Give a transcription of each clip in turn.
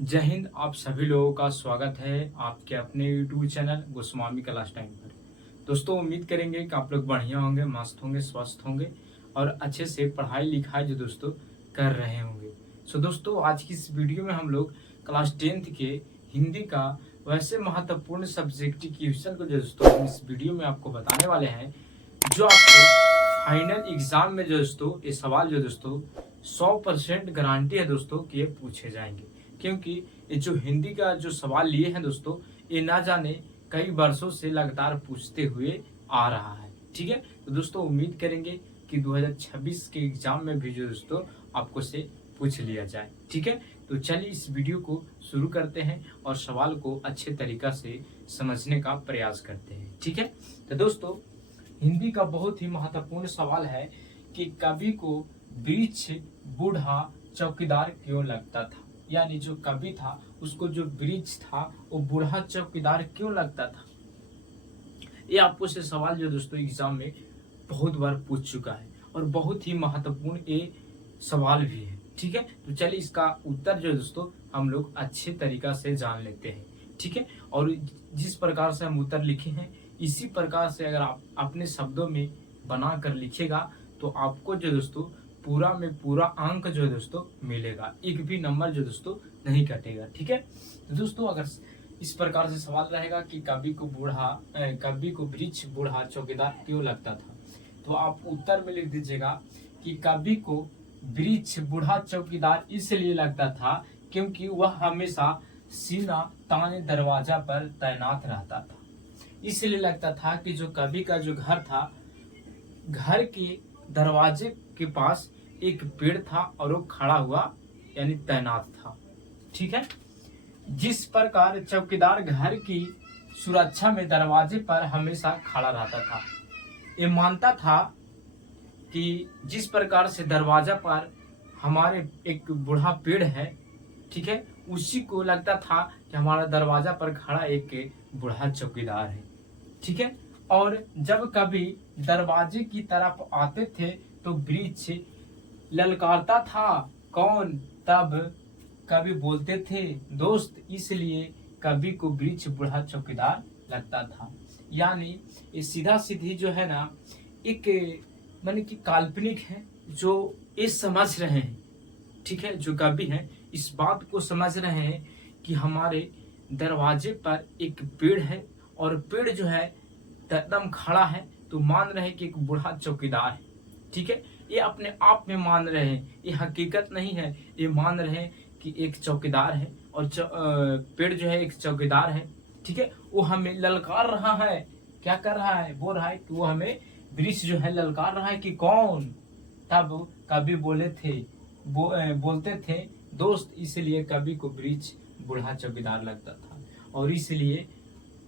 जय हिंद। आप सभी लोगों का स्वागत है आपके अपने YouTube channel Goswami class time पर। दोस्तों, उम्मीद करेंगे कि आप लोग बढ़िया होंगे, मस्त होंगे, स्वस्थ होंगे और अच्छे से पढ़ाई लिखाई जो दोस्तों कर रहे होंगे। दोस्तों, आज की इस वीडियो में हम लोग क्लास 10th के हिंदी का वैसे महत्वपूर्ण सब्जेक्ट क्वेश्चन को जो दोस्तों हम इस वीडियो में आपको बताने वाले हैं, जो आपको फाइनल एग्जाम में जो दोस्तों ये सवाल जो दोस्तों 100% गारंटी है दोस्तों कि ये पूछे जाएंगे। क्योंकि ये जो हिंदी का जो सवाल लिए हैं दोस्तों, ये ना जाने कई वर्षों से लगातार पूछते हुए आ रहा है। ठीक है, तो दोस्तों उम्मीद करेंगे कि 2026 के एग्जाम में भी जो दोस्तों आपको से पूछ लिया जाए। ठीक है, तो चलिए इस वीडियो को शुरू करते हैं और सवाल को अच्छे तरीका से समझने का प्रयास करते हैं। ठीक है, तो दोस्तों हिंदी का बहुत ही महत्वपूर्ण सवाल है कि कवि को वृक्ष बूढ़ा चौकीदार क्यों लगता था। यानी जो कवि था उसको जो वृक्ष था वो बूढ़ा चौकीदार क्यों लगता था। ये आपको से सवाल जो दोस्तों एग्जाम में बहुत बार पूछ चुका है और बहुत ही महत्वपूर्ण ये सवाल भी है। ठीक है, तो चलिए इसका उत्तर जो दोस्तों हम लोग अच्छे तरीका से जान लेते हैं। ठीक है, और जिस प्रकार से हम उत्तर लिखे हैं इसी प्रकार से अगर आप अपने शब्दों में बना कर लिखेगा तो आपको जो दोस्तों पूरा में पूरा अंक जो है दोस्तों मिलेगा, एक भी नंबर जो दोस्तों नहीं कटेगा। ठीक है, तो दोस्तों अगर इस प्रकार से सवाल रहेगा कि कवि को वृक्ष बूढ़ा चौकीदार क्यों लगता था, तो आप उत्तर में लिख दीजिएगा कि कवि को वृक्ष बूढ़ा चौकीदार इसलिए लगता था क्योंकि वह हमेशा सीना ताने दरवाजा पर तैनात रहता था। इसलिए लगता था कि जो कवि का जो घर था, घर के दरवाजे के पास एक पेड़ था और वो खड़ा हुआ यानी तैनात था। ठीक है, जिस प्रकार चौकीदार घर की सुरक्षा में दरवाजे पर हमेशा खड़ा रहता था, ये मानता था कि जिस प्रकार से दरवाजा पर हमारे एक बूढ़ा पेड़ है, ठीक है, उसी को लगता था कि हमारा दरवाजा पर खड़ा एक बूढ़ा चौकीदार है। ठीक है, और जब कभी दरवाजे की तरफ आते थे तो वृक्ष ललकारता था, कौन, तब कभी बोलते थे दोस्त, इसलिए कवि को वृक्ष बूढ़ा चौकीदार लगता था। यानी ये सीधा सीधी जो है ना एक माने कि काल्पनिक है, जो ये समझ रहे हैं। ठीक है, जो कवि हैं इस बात को समझ रहे हैं कि हमारे दरवाजे पर एक पेड़ है और पेड़ जो है एकदम खड़ा है, तो मान रहे हैं कि एक बूढ़ा चौकीदार है। ठीक है, ये अपने आप में मान रहे हैं, ये हकीकत नहीं है, ये मान रहे हैं कि एक चौकीदार है और पेड़ जो है एक चौकीदार है। ठीक है, वो हमें ललकार रहा है, क्या कर रहा है, बोल रहा है कि वो हमें वृक्ष जो है ललकार रहा है कि कौन, तब कवि बोलते थे दोस्त, इसलिए कवि को वृक्ष बूढ़ा चौकीदार लगता था। और इसलिए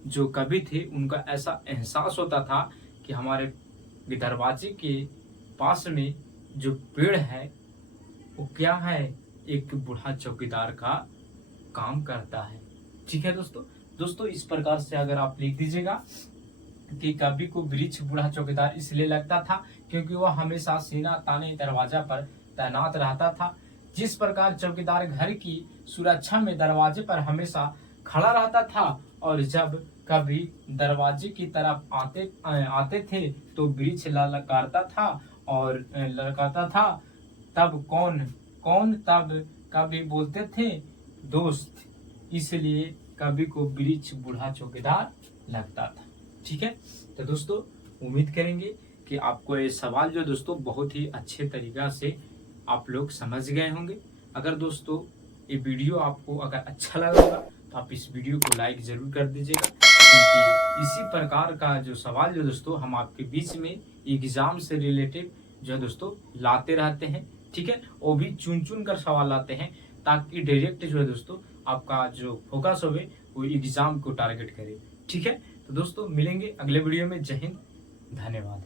जो कवि थे उनका ऐसा एहसास होता था कि हमारे दरवाजे के पास में जो पेड़ है वो क्या है, एक बूढ़ा चौकीदार का काम करता है। ठीक है दोस्तों इस प्रकार से अगर आप लिख दीजिएगा कि कवि को वृक्ष बूढ़ा चौकीदार इसलिए लगता था क्योंकि वह हमेशा सीना ताने दरवाजा पर तैनात रहता था। जिस प्रकार चौकीदार घर की सुरक्षा में दरवाजे पर हमेशा खड़ा रहता था और जब कभी दरवाजे की तरफ आते थे तो वृक्ष ललकारता था और ललकारता था, तब कौन तब कभी बोलते थे दोस्त, इसलिए कवि को वृक्ष बूढ़ा चौकीदार लगता था। ठीक है, तो दोस्तों उम्मीद करेंगे कि आपको ये सवाल जो दोस्तों बहुत ही अच्छे तरीका से आप लोग समझ गए होंगे। अगर दोस्तों ये वीडियो आपको अगर अच्छा लगा होगा तो आप इस वीडियो को लाइक जरूर कर दीजिएगा, क्योंकि इसी प्रकार का जो सवाल जो दोस्तों हम आपके बीच में एग्जाम से रिलेटेड जो है दोस्तों लाते रहते हैं। ठीक है, वो भी चुन कर सवाल लाते हैं ताकि डायरेक्ट जो है दोस्तों आपका जो फोकस होवे वो एग्जाम को टारगेट करे। ठीक है, तो दोस्तों मिलेंगे अगले वीडियो में। जय हिंद, धन्यवाद।